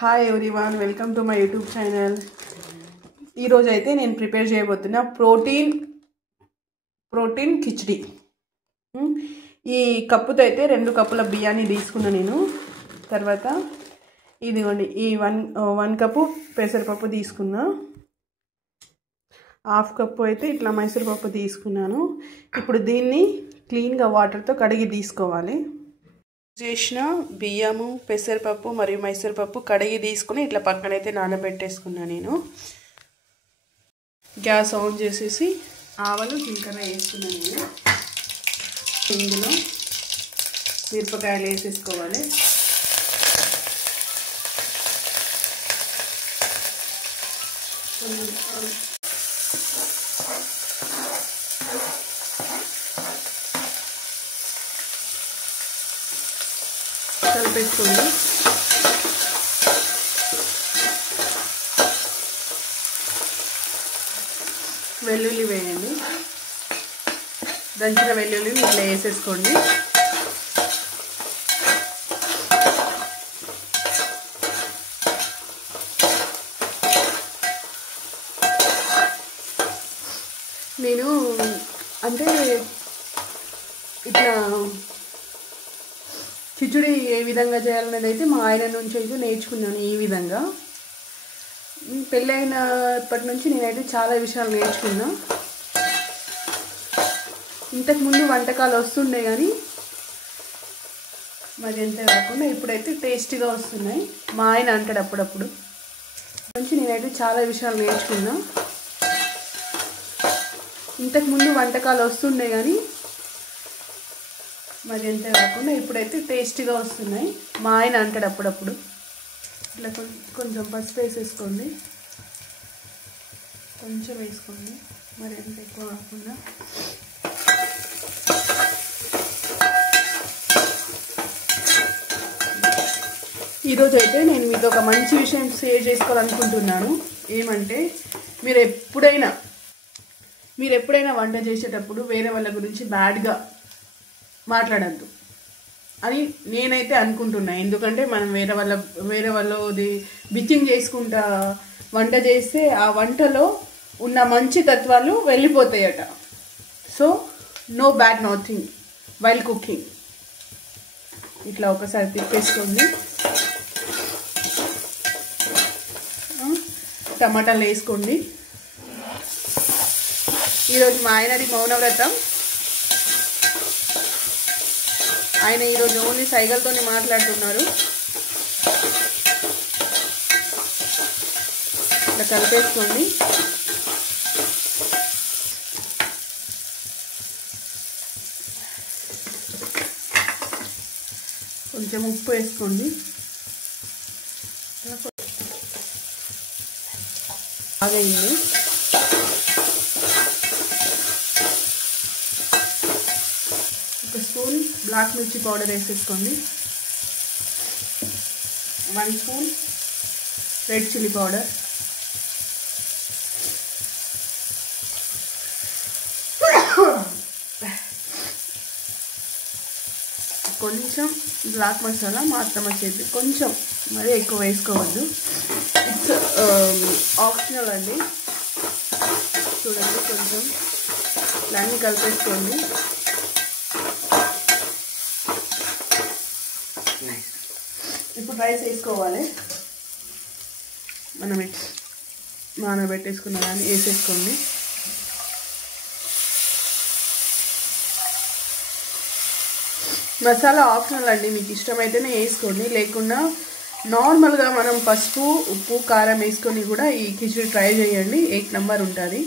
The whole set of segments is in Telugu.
Hi everyone, welcome to my YouTube channel. ఈరోజు అయితే నేను ప్రిపేర్ చేయబోతున్నా ప్రోటీన్ కిచిడి. ఈ కప్పుతో అయితే 2 కప్పుల బియ్యాన్ని తీసుకున్నా నేను. తర్వాత ఇదిగోండి, ఈ 1 కప్పు పెసరపప్పు తీసుకున్నా. 1/2 కప్పు అయితే ఇట్లా మైసూరుపప్పు తీసుకున్నాను. ఇప్పుడు దీన్ని క్లీన్గా వాటర్తో కడిగి తీసుకోవాలి. చేసిన బియ్యము, పెసరపప్పు మరియు మైసూరుపప్పు కడిగి తీసుకుని ఇట్లా పక్కనైతే నానబెట్టేసుకున్నా నేను. గ్యాస్ ఆన్ చేసేసి ఆవాలు జీలకర్ర వేసుకున్నాను నేను. ఇందులో మిరపకాయలు వేసేసుకోవాలి. కలిపేసుకోండి. వెల్లుల్లి వేయండి. దంచిన వెల్లుల్లిని ఇట్లా వేసేసుకోండి. నేను అంటే ఇట్లా కిచిడి ఏ విధంగా చేయాలనేది అయితే మా ఆయన నుంచి అయితే నేర్చుకున్నాను. ఈ విధంగా పెళ్ళైనప్పటి నుంచి నేనైతే చాలా విషయాలు నేర్చుకున్నా. ఇంతకుముందు వంటకాలు వస్తుండే కానీ మరి ఎంత కాకుండా ఇప్పుడైతే టేస్టీగా వస్తున్నాయి. మా ఆయన అంటాడు అప్పుడప్పుడు. నుంచి నేనైతే చాలా విషయాలు నేర్చుకున్నా. ఇంతకుముందు వంటకాలు వస్తుండే కానీ మరి ఎంత కాకుండా ఇప్పుడైతే టేస్టీగా వస్తున్నాయి. మా ఆయన అంటాడు అప్పుడప్పుడు. ఇట్లా కొంచెం పసుపు వేసేసుకోండి. కొంచెం వేసుకోండి, మరి ఎంత ఎక్కువ కాకుండా. ఈరోజు అయితే నేను మీతో ఒక మంచి విషయం షేర్ చేసుకోవాలనుకుంటున్నాను. ఏమంటే మీరు ఎప్పుడైనా వంట చేసేటప్పుడు వేరే వాళ్ళ గురించి బ్యాడ్గా మాట్లాడద్దు అని నేనైతే అనుకుంటున్నా. ఎందుకంటే మనం వేరే వాళ్ళది బిచ్చింగ్ చేసుకుంటా వంట చేస్తే ఆ వంటలో ఉన్న మంచి తత్వాలు వెళ్ళిపోతాయట. So no bad nothing while cooking. ఇట్లా ఒకసారి తిప్పేసుకోండి. టమాటాలు వేసుకోండి. ఈరోజు మా ఆయనది మౌనవ్రతం. ఆయన ఈరోజు ఓన్లీ సైగలతోనే మాట్లాడుతున్నారు. ఇట్లా కలిపేసుకోండి. కొంచెం ఉప్పు వేసుకోండి. బాగైంది. ఒక స్పూన్ బ్లాక్ మిర్చి పౌడర్ వేసేసుకోండి. 1 స్పూన్ రెడ్ చిల్లీ పౌడర్, కొంచెం బ్లాక్ మసాలా మా అత్తమ్మ చేతి, కొంచెం మరీ ఎక్కువ వేసుకోవద్దు. ఇట్స్ ఆప్షనల్ అండి. చూడండి, కొంచెం ఇలాన్ని కలిపేసుకోండి. ఇప్పుడు రైస్ వేసుకోవాలి. మనం నానబెట్టేసుకున్న దాన్ని వేసేసుకోండి. మసాలా ఆప్షనల్ అండి, మీకు ఇష్టమైతేనే వేసుకోండి. లేకుండా నార్మల్గా మనం పసుపు, ఉప్పు, కారం వేసుకొని కూడా ఈ కిచిడి ట్రై చేయండి. 8 నంబర్ ఉంటుంది.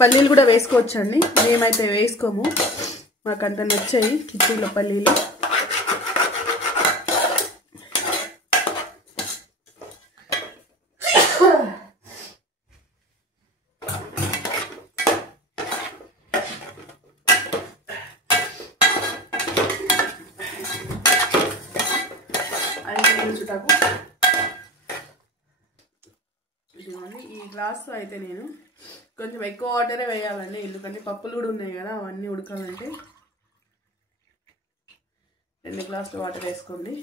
పల్లీలు కూడా వేసుకోవచ్చండి. మేమైతే వేసుకోము, మాకంత నచ్చాయి కిచిడిలో పల్లీలు. టమాటాకు ఇదిగోండి ఈ గ్లాస్తో అయితే నేను కొంచెం ఎక్కువ వాటరే వేయాలండి, ఎందుకంటే పప్పులు కూడా ఉన్నాయి కదా అవన్నీ ఉడకాలంటే 2 గ్లాసులు వాటర్ వేసుకోండి.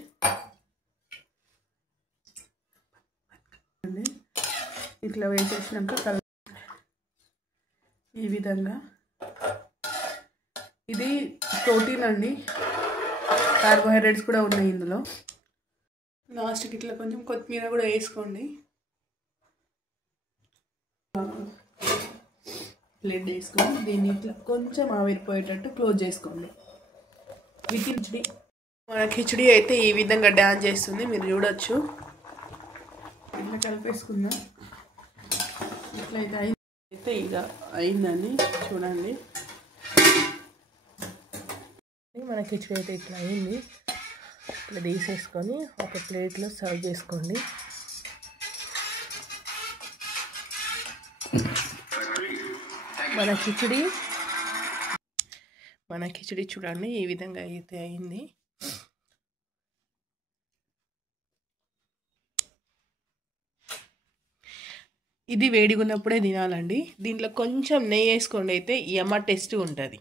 ఇట్లా వేసేసినాక ఈ విధంగా, ఇది ప్రోటీన్ అండి, కార్బోహైడ్రేట్స్ కూడా ఉన్నాయి ఇందులో. లాస్ట్కి ఇట్లా కొంచెం కొత్తిమీర కూడా వేసుకోండి. ప్లేట్ వేసుకొని దీన్ని ఇట్లా కొంచెం ఆవిరిపోయేటట్టు క్లోజ్ చేసుకోండి. కిచిడి, మన కిచిడి అయితే ఈ విధంగా డాన్స్ చేస్తుంది, మీరు చూడొచ్చు. ఇట్లా కలిపేసుకుందాం. ఇట్లయితే అయితే ఇక అయిందని చూడండి. మన కిచిడి అయితే ఇట్లా అయింది. ఇట్లా తీసేసుకొని ఒక ప్లేట్లో సర్వ్ చేసుకోండి. మన కిచిడి చూడండి ఈ విధంగా అయితే అయింది. ఇది వేడిగున్నప్పుడే తినాలండి. దీంట్లో కొంచెం నెయ్యి వేసుకోండి, అయితే యమ్మ టేస్ట్ ఉంటుంది.